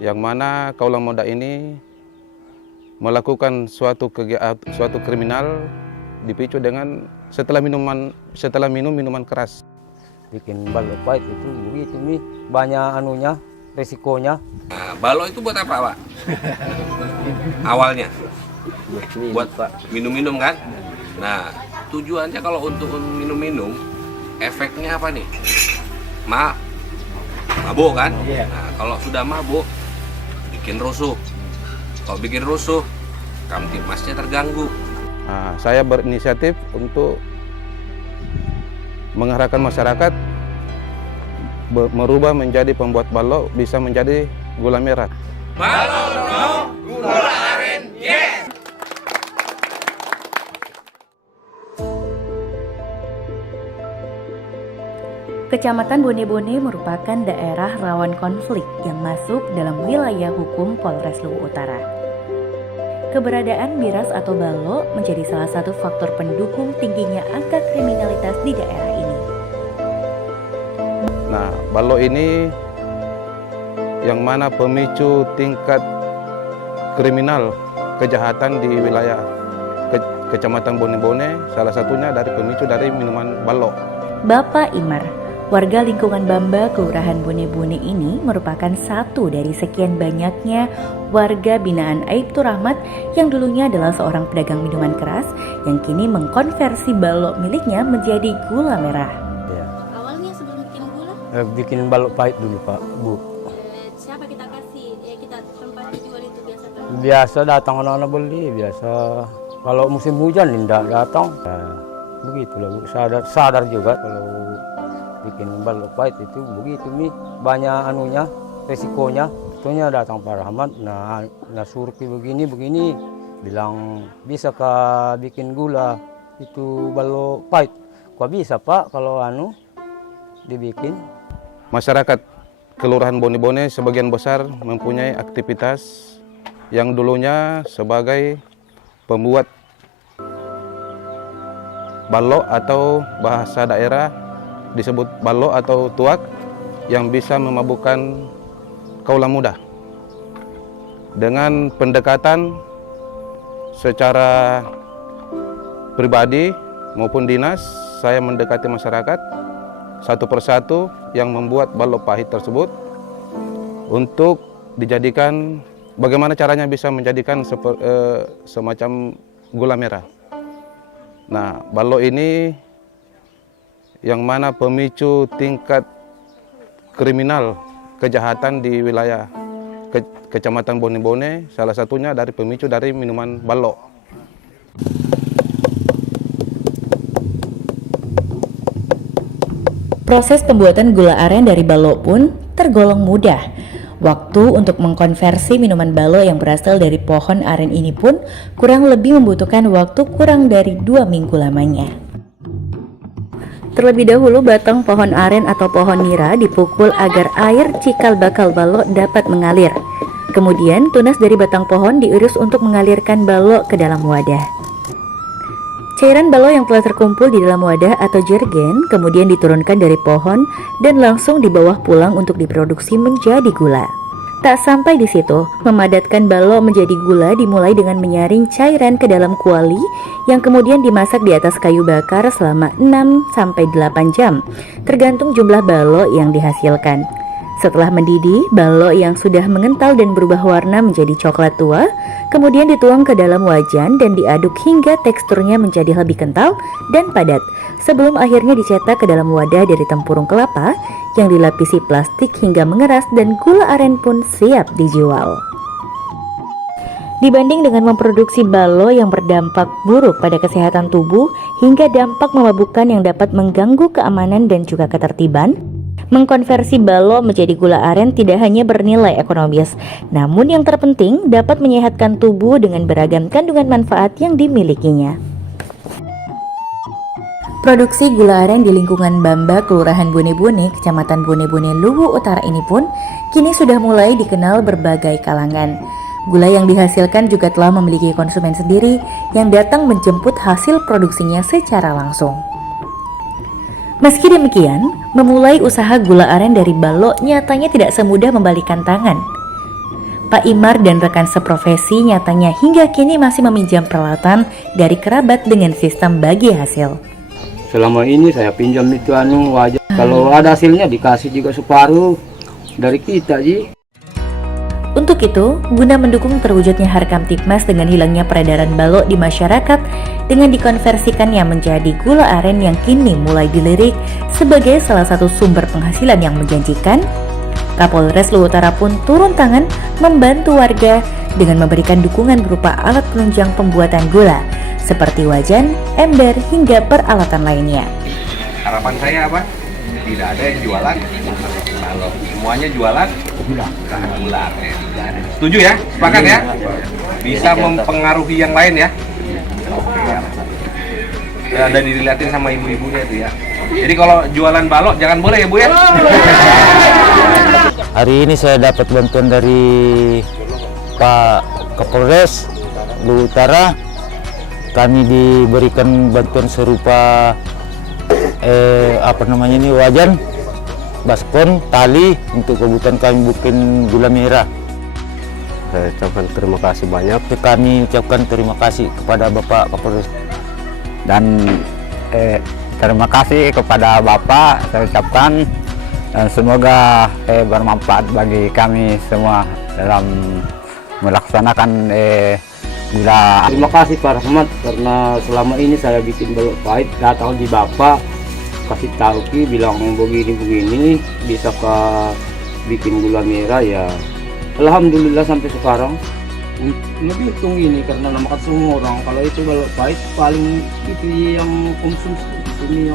yang mana kaulah muda ini melakukan suatu kriminal dipicu dengan setelah minum minuman keras. Bikin balok pahit itu begitu nih, banyak anunya, resikonya. Nah, balok itu buat apa, Pak? Awalnya buat minum-minum kan? Nah, tujuannya kalau untuk minum-minum, efeknya apa nih? Mabuk kan? Nah, kalau sudah mabuk, bikin rusuh. Kalau bikin rusuh, kamtipmasnya terganggu. Nah, saya berinisiatif untuk mengarahkan masyarakat merubah menjadi pembuat balok, bisa menjadi gula merah. Balok no, gula aren yes! Kecamatan Bone-Bone merupakan daerah rawan konflik yang masuk dalam wilayah hukum Polres Luwu Utara. Keberadaan miras atau balok menjadi salah satu faktor pendukung tingginya angka kriminalitas di daerah ini. Nah, balok ini yang mana pemicu tingkat kriminal kejahatan di wilayah Kecamatan Bone-Bone, salah satunya dari pemicu dari minuman balok. Bapak Imar, warga lingkungan Bamba, Kelurahan Bone-Bone ini merupakan satu dari sekian banyaknya warga binaan Aibtu Rahmat yang dulunya adalah seorang pedagang minuman keras yang kini mengkonversi balok miliknya menjadi gula merah. Ya. Awalnya sebelum bikin gula, Bikin balok pahit dulu Pak, Bu. siapa kita kasih? Ya kita tempat dijual itu biasa kan? Biasa datang anak-anak beli, biasa. Kalau musim hujan tidak datang. Nah, begitulah Bu, sadar juga kalau bikin balok pahit itu begitu nih, banyak anunya, resikonya. Tentunya datang Pak Rahmat, nah surpi begini, bilang bisa kah bikin gula itu balok pahit? Kok bisa Pak kalau dibikin? Masyarakat Kelurahan Bone-Bone sebagian besar mempunyai aktivitas yang dulunya sebagai pembuat balok atau bahasa daerah disebut balok atau tuak yang bisa memabukkan kaula muda. Dengan pendekatan secara pribadi maupun dinas, saya mendekati masyarakat satu persatu yang membuat balok pahit tersebut untuk dijadikan bagaimana caranya bisa menjadikan semacam gula merah. Nah, balok ini yang mana pemicu tingkat kriminal kejahatan di wilayah Kecamatan Bone-Bone, salah satunya dari pemicu dari minuman balok. Proses pembuatan gula aren dari balok pun tergolong mudah. Waktu untuk mengkonversi minuman balok yang berasal dari pohon aren ini pun kurang lebih membutuhkan waktu kurang dari 2 minggu lamanya. Terlebih dahulu batang pohon aren atau pohon nira dipukul agar air cikal bakal balok dapat mengalir. Kemudian tunas dari batang pohon diiris untuk mengalirkan balok ke dalam wadah. Cairan balok yang telah terkumpul di dalam wadah atau jergen kemudian diturunkan dari pohon dan langsung dibawa pulang untuk diproduksi menjadi gula. Tak sampai di situ, memadatkan balok menjadi gula dimulai dengan menyaring cairan ke dalam kuali yang kemudian dimasak di atas kayu bakar selama 6-8 jam, tergantung jumlah balok yang dihasilkan. Setelah mendidih, balok yang sudah mengental dan berubah warna menjadi coklat tua, kemudian dituang ke dalam wajan dan diaduk hingga teksturnya menjadi lebih kental dan padat, sebelum akhirnya dicetak ke dalam wadah dari tempurung kelapa yang dilapisi plastik hingga mengeras dan gula aren pun siap dijual. Dibanding dengan memproduksi balok yang berdampak buruk pada kesehatan tubuh hingga dampak memabukkan yang dapat mengganggu keamanan dan juga ketertiban, mengkonversi balok menjadi gula aren tidak hanya bernilai ekonomis, namun yang terpenting dapat menyehatkan tubuh dengan beragam kandungan manfaat yang dimilikinya. Produksi gula aren di lingkungan Bamba, Kelurahan Bone-Bone, Kecamatan Bone-Bone, Luwu Utara ini pun kini sudah mulai dikenal berbagai kalangan. Gula yang dihasilkan juga telah memiliki konsumen sendiri yang datang menjemput hasil produksinya secara langsung. Meski demikian, memulai usaha gula aren dari balok nyatanya tidak semudah membalikan tangan. Pak Imar dan rekan seprofesi nyatanya hingga kini masih meminjam peralatan dari kerabat dengan sistem bagi hasil. Selama ini saya pinjam itu wajar. Kalau ada hasilnya dikasih juga separuh dari kita, Ji. Untuk itu, guna mendukung terwujudnya Harkamtibmas dengan hilangnya peredaran balok di masyarakat dengan dikonversikannya menjadi gula aren yang kini mulai dilirik sebagai salah satu sumber penghasilan yang menjanjikan, Kapolres Luwu Utara pun turun tangan membantu warga dengan memberikan dukungan berupa alat penunjang pembuatan gula seperti wajan, ember, hingga peralatan lainnya. Harapan saya apa? Tidak ada yang jualan. Kalau semuanya jualan, gula aren. Setuju ya? Sepakat ya? Bisa mempengaruhi yang lain ya? Ada dilihatin sama ibu-ibunya itu ya. Jadi kalau jualan balok jangan boleh ya Bu ya? Hari ini saya dapat bantuan dari Pak Kapolres Luwu Utara. Kami diberikan bantuan serupa wajan, baskon, tali untuk kebutuhan kami bikin gula merah. Saya ucapkan terima kasih banyak. Kami ucapkan terima kasih kepada Bapak Kapolres Dan terima kasih kepada Bapak saya ucapkan, dan semoga bermanfaat bagi kami semua dalam melaksanakan gula. Terima kasih Pak Rahmat karena selama ini saya bikin balok pahit, datang di Bapak kasih tahu bilang begini bisa ke bikin gula merah ya. Alhamdulillah sampai sekarang lebih untung ini karena makan semua orang. Kalau itu balok pahit paling itu yang konsumsi ini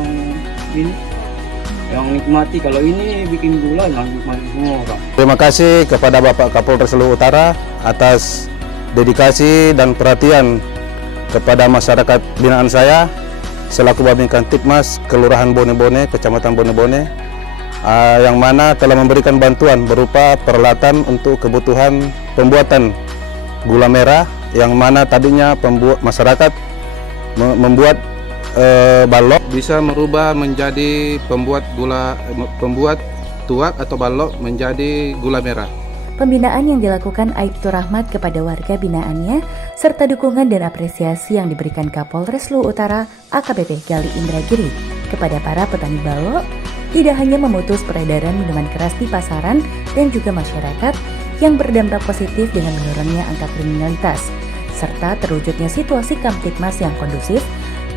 yang nikmati. Kalau ini bikin gula yang nikmati semua orang. Terima kasih kepada Bapak Kapolres Luwu Utara atas dedikasi dan perhatian kepada masyarakat binaan saya selaku Babin Kamtibmas Kelurahan Bone-Bone, Kecamatan Bone-Bone, yang mana telah memberikan bantuan berupa peralatan untuk kebutuhan pembuatan gula merah, yang mana tadinya masyarakat membuat balok bisa merubah menjadi pembuat tuak atau balok menjadi gula merah. Pembinaan yang dilakukan Aibtu Rahmat kepada warga binaannya serta dukungan dan apresiasi yang diberikan Kapolres Luwu Utara AKBP Gali Indragiri kepada para petani balok tidak hanya memutus peredaran minuman keras di pasaran dan juga masyarakat yang berdampak positif dengan menurunnya angka kriminalitas serta terwujudnya situasi Kamtibmas yang kondusif,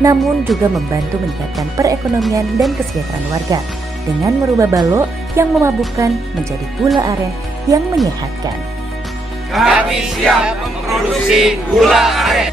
namun juga membantu meningkatkan perekonomian dan kesejahteraan warga dengan merubah balok yang memabukkan menjadi gula aren yang menyehatkan. Kami siap memproduksi gula aren.